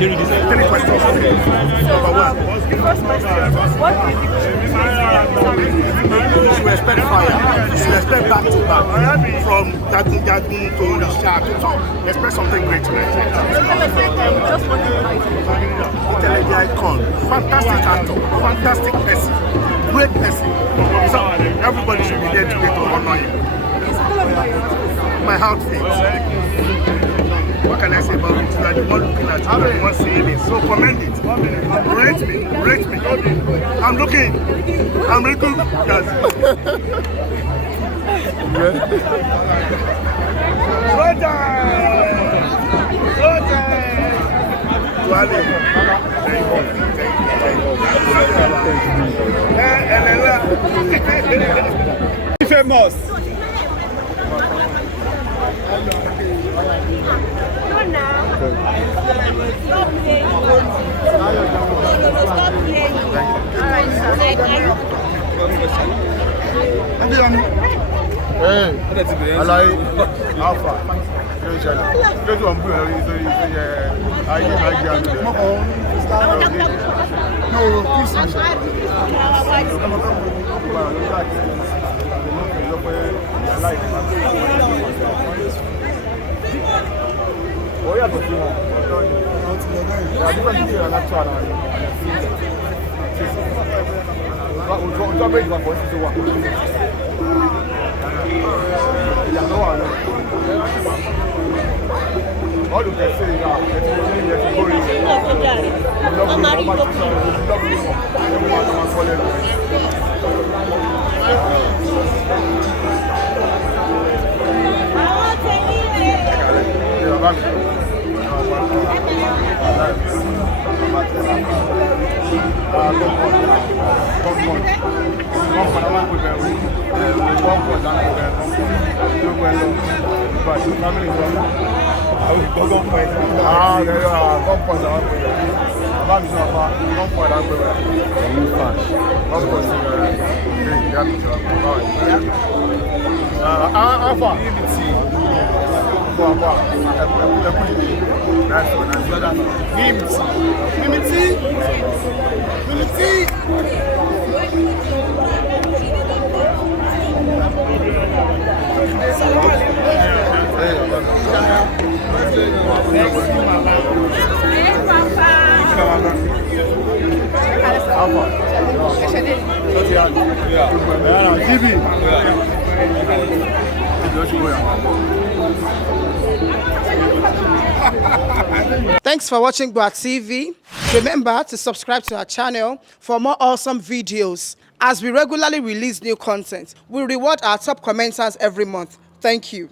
Three questions. Number one. First question, what do you think You should expect fire. You should expect back to back. From Jagun Jagun to Orisa. So expect something great tonight. just one thing Intelligent icon. Fantastic actor. Fantastic person. Great person. So everybody should be there today to honor you. My outfit. What can I say about it? Like the one looking at you, the one seeing it. So commend it. Rate me. Rate me. I'm looking. Yes. Roger! Famous. Alpha. All you can say is Thanks for watching GboahTv. Remember to subscribe to our channel for more awesome videos. As we regularly release new content, we reward our top commenters every month. Thank you.